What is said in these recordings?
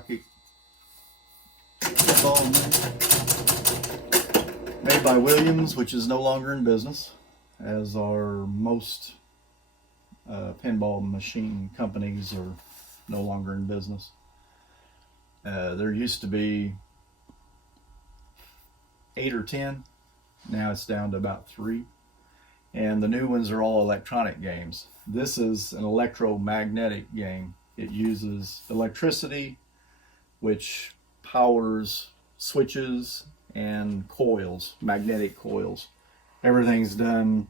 pocket ball made by Williams, which is no longer in business, as are most pinball machine companies are no longer in business. There used to be 8 or 10. Now it's down to about 3. And the new ones are all electronic games. This is an electromagnetic game. It uses electricity, which powers switches and coils, magnetic coils. Everything's done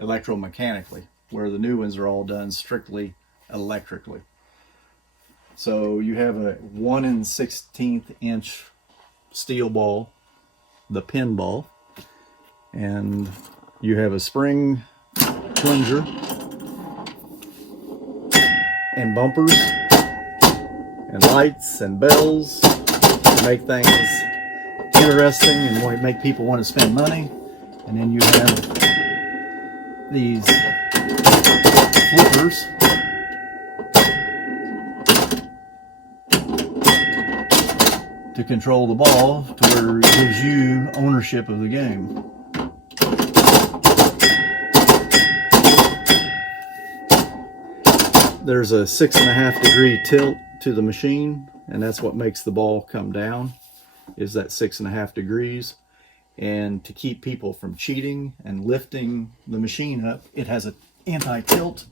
electromechanically, where the new ones are all done strictly electrically. So you have a 1 16th inch steel ball, the pinball, and you have a spring plunger and bumpers and lights and bells to make things interesting and make people want to spend money. And then you have these flippers to control the ball to where it gives you ownership of the game. There's a 6.5 degree tilt to the machine, and that's what makes the ball come down, is that 6.5 degrees. And to keep people from cheating and lifting the machine up, it has an anti-tilt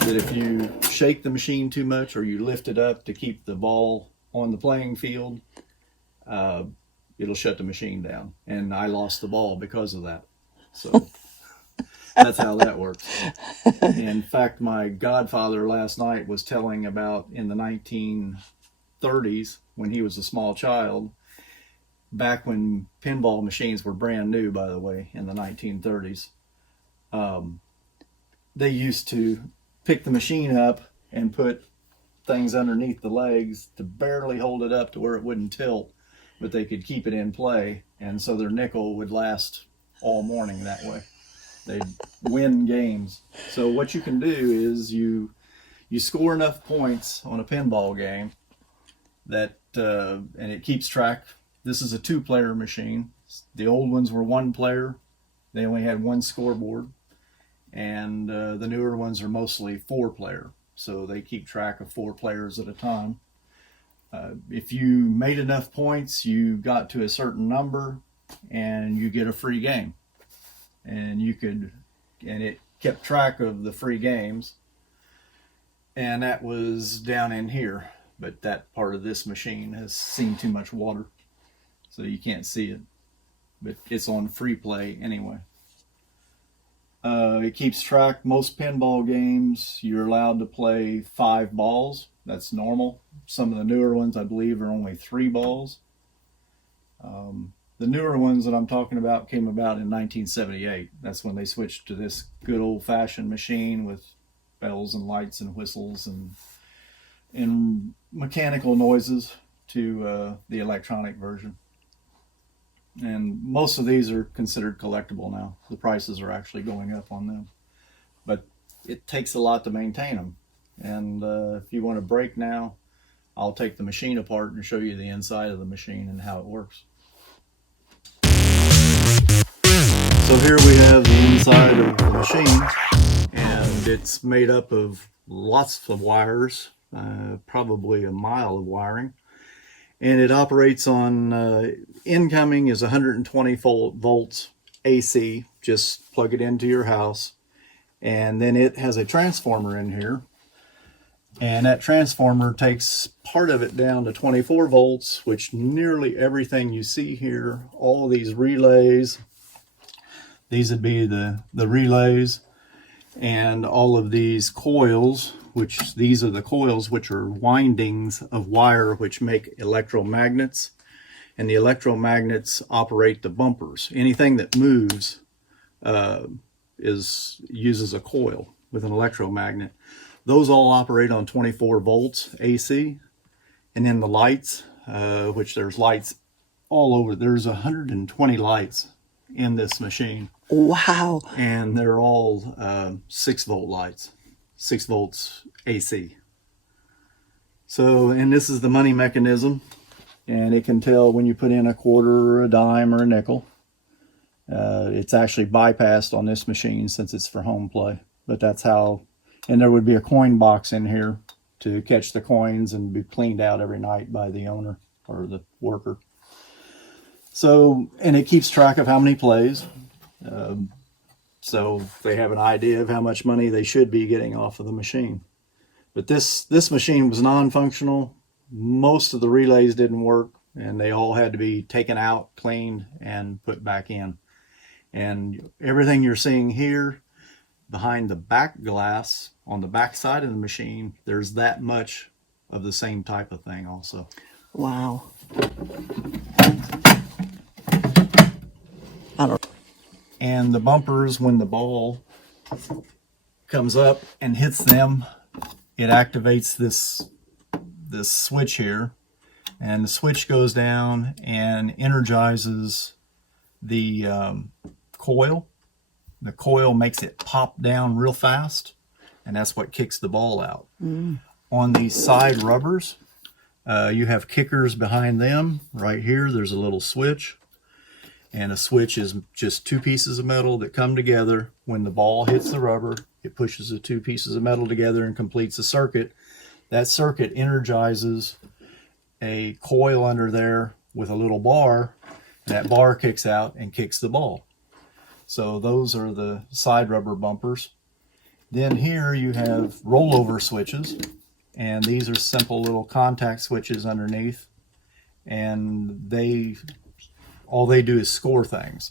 that if you shake the machine too much or you lift it up to keep the ball on the playing field, it'll shut the machine down. And I lost the ball because of that. So that's how that works. In fact, my godfather last night was telling about in the 1930s, when he was a small child, back when pinball machines were brand new, by the way, in the 1930s, they used to pick the machine up and put things underneath the legs to barely hold it up to where it wouldn't tilt, but they could keep it in play, and so their nickel would last all morning that way. They'd win games. So what you can do is you score enough points on a pinball game that and it keeps track. This is a 2-player machine. The old ones were 1 player. They only had 1 scoreboard. And the newer ones are mostly 4-player. So they keep track of 4 players at a time. If you made enough points, you got to a certain number, and you get a free game. And it kept track of the free games. And that was down in here. But that part of this machine has seen too much water, so you can't see it, but it's on free play anyway. It keeps track. Most pinball games, you're allowed to play 5 balls. That's normal. Some of the newer ones, I believe, are only 3 balls. The newer ones that I'm talking about came about in 1978. That's when they switched to this good old-fashioned machine with bells and lights and whistles and mechanical noises to the electronic version. And most of these are considered collectible now. The prices are actually going up on them. But it takes a lot to maintain them. And if you want to break now, I'll take the machine apart and show you the inside of the machine and how it works. So here we have the inside of the machine, and it's made up of lots of wires, probably a mile of wiring. And it operates on incoming is 120 volts AC. Just plug it into your house, and then it has a transformer in here, and that transformer takes part of it down to 24 volts, which nearly everything you see here, all of these relays, these would be the relays, and all of these coils, which these are the coils, which are windings of wire which make electromagnets, and the electromagnets operate the bumpers. Anything that moves uses a coil with an electromagnet. Those all operate on 24 volts AC, and then the lights, which there's lights all over. There's 120 lights in this machine. Wow! And they're all 6 volt lights. 6 volts AC. So, and this is the money mechanism, and it can tell when you put in a quarter or a dime or a nickel. It's actually bypassed on this machine since it's for home play, but that's how. And there would be a coin box in here to catch the coins and be cleaned out every night by the owner or the worker. So, and it keeps track of how many plays. So they have an idea of how much money they should be getting off of the machine. But this machine was non-functional. Most of the relays didn't work, and they all had to be taken out, cleaned, and put back in. And everything you're seeing here behind the back glass on the back side of the machine, there's that much of the same type of thing also. Wow. I don't. And the bumpers, when the ball comes up and hits them, it activates this switch here, and the switch goes down and energizes the coil. The coil makes it pop down real fast, and that's what kicks the ball out. On these side rubbers, you have kickers behind them. Right here, there's a little switch, and a switch is just two pieces of metal that come together. When the ball hits the rubber, it pushes the two pieces of metal together and completes a circuit. That circuit energizes a coil under there with a little bar, and that bar kicks out and kicks the ball. So those are the side rubber bumpers. Then here you have rollover switches, and these are simple little contact switches underneath, and all they do is score things.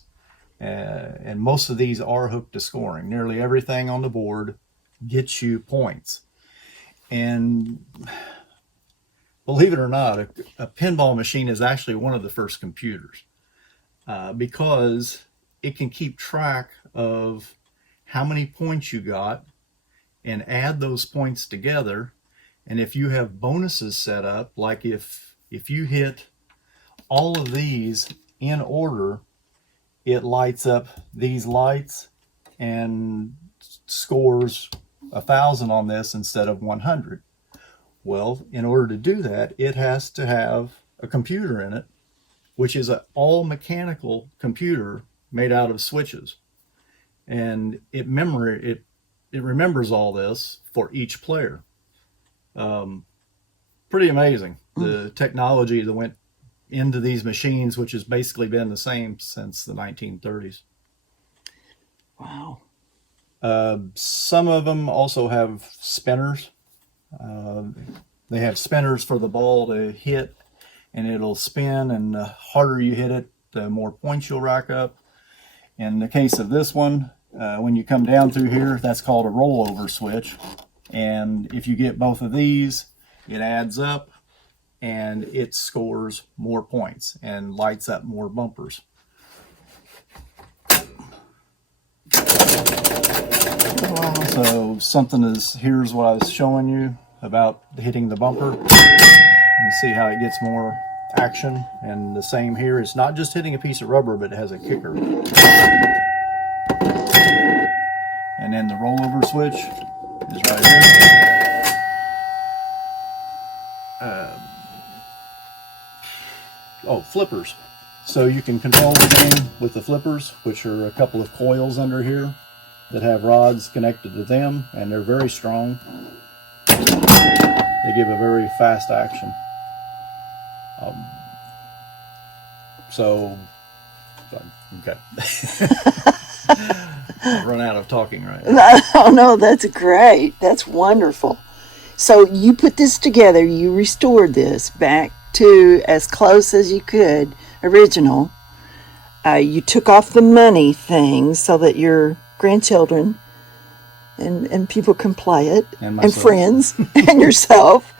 And most of these are hooked to scoring. Nearly everything on the board gets you points. And believe it or not, a pinball machine is actually one of the first computers, because it can keep track of how many points you got and add those points together. And if you have bonuses set up, like if you hit all of these in order, it lights up these lights and scores 1,000 on this instead of 100. Well, in order to do that, it has to have a computer in it, which is an all mechanical computer made out of switches, and it remembers all this for each player. Pretty amazing, the technology that went into these machines, which has basically been the same since the 1930s. Wow. Some of them also have spinners. They have spinners for the ball to hit, and it'll spin, and the harder you hit it, the more points you'll rack up. In the case of this one, when you come down through here, that's called a rollover switch. And if you get both of these, it adds up and it scores more points and lights up more bumpers. Wow. So here's what I was showing you about hitting the bumper. You see how it gets more action, and the same here. It's not just hitting a piece of rubber, but it has a kicker. And then the rollover switch is right here. Flippers. So you can control the game with the flippers, which are a couple of coils under here that have rods connected to them, and they're very strong. They give a very fast action. Okay. I've run out of talking right now. Oh, no, that's great. That's wonderful. So you put this together, you restored this back to as close as you could, original. You took off the money thing so that your grandchildren and people can play it, and friends, and yourself.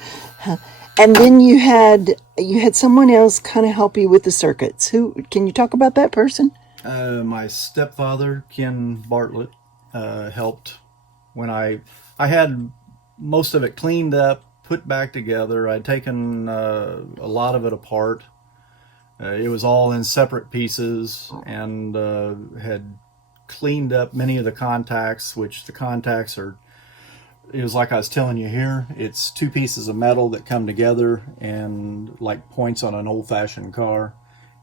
And then you had someone else kind of help you with the circuits. Who can you talk about that person? My stepfather, Ken Bartlett, helped when I had most of it cleaned up, put back together. I'd taken a lot of it apart. It was all in separate pieces, and had cleaned up many of the contacts, which the contacts are it was like I was telling you here. It's two pieces of metal that come together and like points on an old-fashioned car.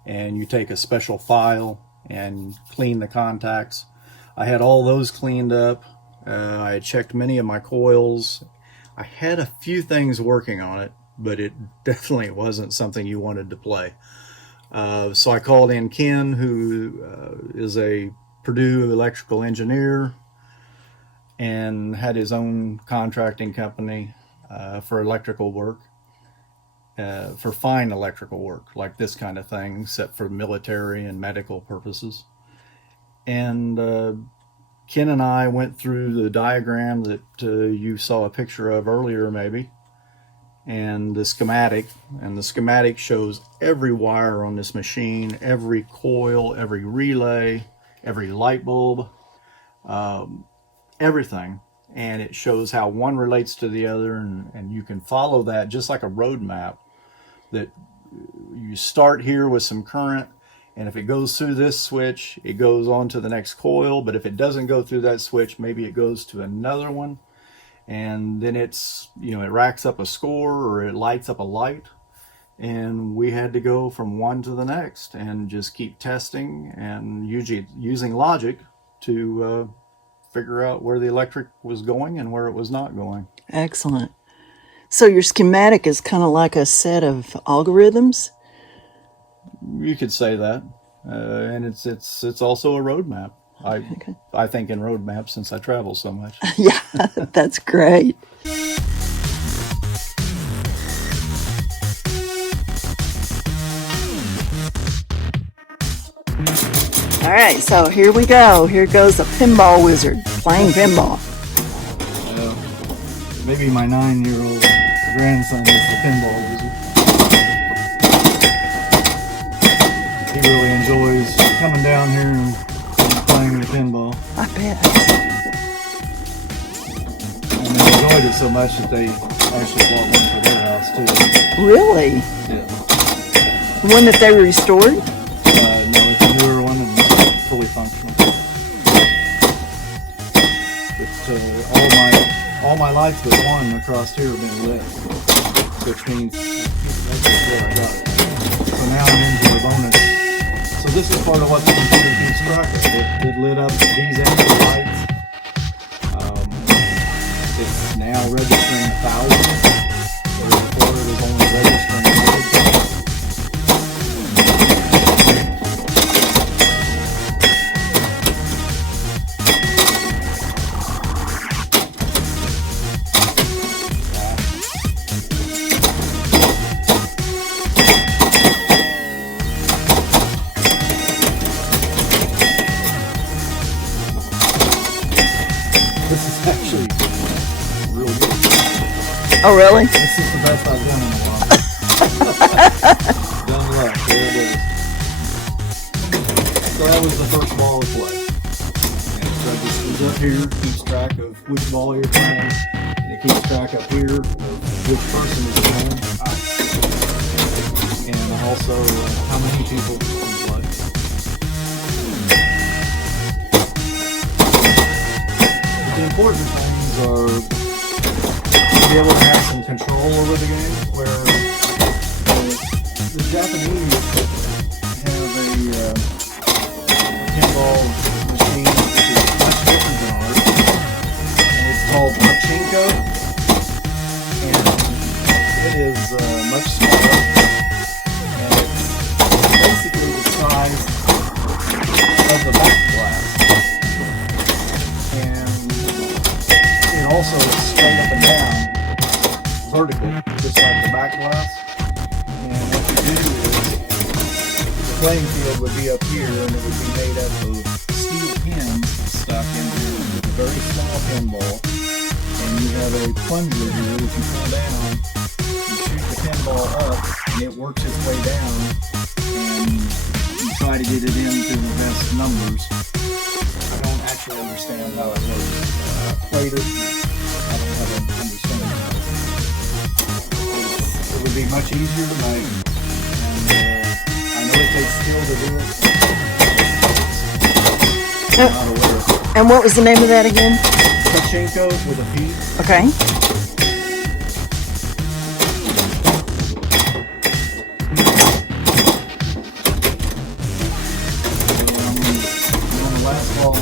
And you take a special file and clean the contacts. I had all those cleaned up. I had checked many of my coils. I had a few things working on it, but it definitely wasn't something you wanted to play. So I called in Ken, who is a Purdue electrical engineer and had his own contracting company for electrical work, for fine electrical work, like this kind of thing, except for military and medical purposes. And Ken and I went through the diagram that you saw a picture of earlier, maybe, and the schematic. And the schematic shows every wire on this machine, every coil, every relay, every light bulb, everything. And it shows how one relates to the other, and you can follow that just like a road map, that you start here with some current, and if it goes through this switch, it goes on to the next coil. But if it doesn't go through that switch, maybe it goes to another one, and then it's, it racks up a score or it lights up a light. And we had to go from one to the next and just keep testing and usually using logic to figure out where the electric was going and where it was not going. Excellent. So your schematic is kind of like a set of algorithms? You could say that. And it's also a roadmap. I think in roadmaps since I travel so much. Yeah, that's great. All right, so here we go. Here goes a pinball wizard playing pinball. Maybe my 9-year-old grandson is the pinball wizard. He really enjoys coming down here and playing the pinball. I bet. And they enjoyed it so much that they actually bought one for their house too. Really? Yeah. The one that they restored? No, it's a newer one and fully functional. But all my lights but one across here have been lit, which means that's where I got it. So now I'm into the bonus. So this is part of what the computer keeps track of. It lit up these extra lights. It's now registering 1,000, whereas before it was only registering 100. This is actually real good. Oh, really? This is the best I've done in a while. Done luck, there it is. So that was the first ball of play. And so it just goes up here, keeps track of which ball you're playing, and it keeps track up here of which person is playing, and also how many people can play. The important things are to be able to have some control over the game, where the Japanese have a pinball machine which is much different than ours, and it's called pachinko, and it is much smaller, and it's basically the size of the back glass. And also it's straight up and down, vertical, just like the back glass. And what you do is, the playing field would be up here, and it would be made up of steel pins stuck in here with a very small pinball. And you have a plunger here that you pull down, you shoot the pinball up, and it works its way down, and you try to get it into the best numbers. I don't actually understand how it works. Played it, I don't have an understanding of it. It would be much easier to make, and I know it takes skill to do it. I'm not aware of it. And what was the name of that again? pachinko with a P. Okay. I'm on the last ball now.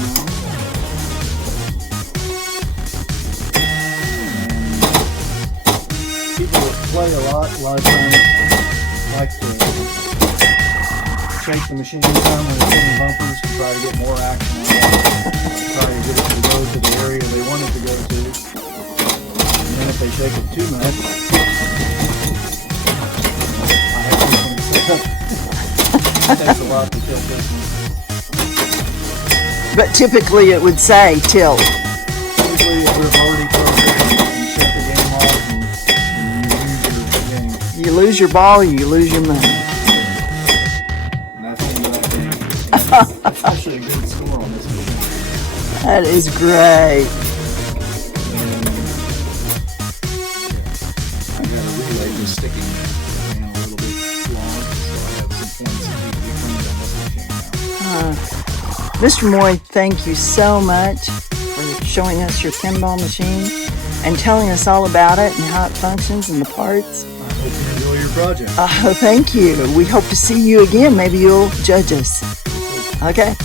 And people that play a lot of times like to shake the machine some when it's hitting bumpers to try to get more action on it. Try to get it to go to the area they want it to go to. And then if they shake it too much, I have something set up. It takes a lot to kill this one. But typically it would say tilt. Typically, if we've already programmed, you shut the game off and you lose your game. You lose your ball, you lose your money. And that's the end of that game. Especially a good score on this machine. That is great. I got a relay just sticking. It ran a little bit long, so I have some points that need to be cleaned on this machine now. Mr. Moye, thank you so much for showing us your pinball machine and telling us all about it and how it functions and the parts. I hope you enjoy your project. Thank you. We hope to see you again. Maybe you'll judge us. Okay.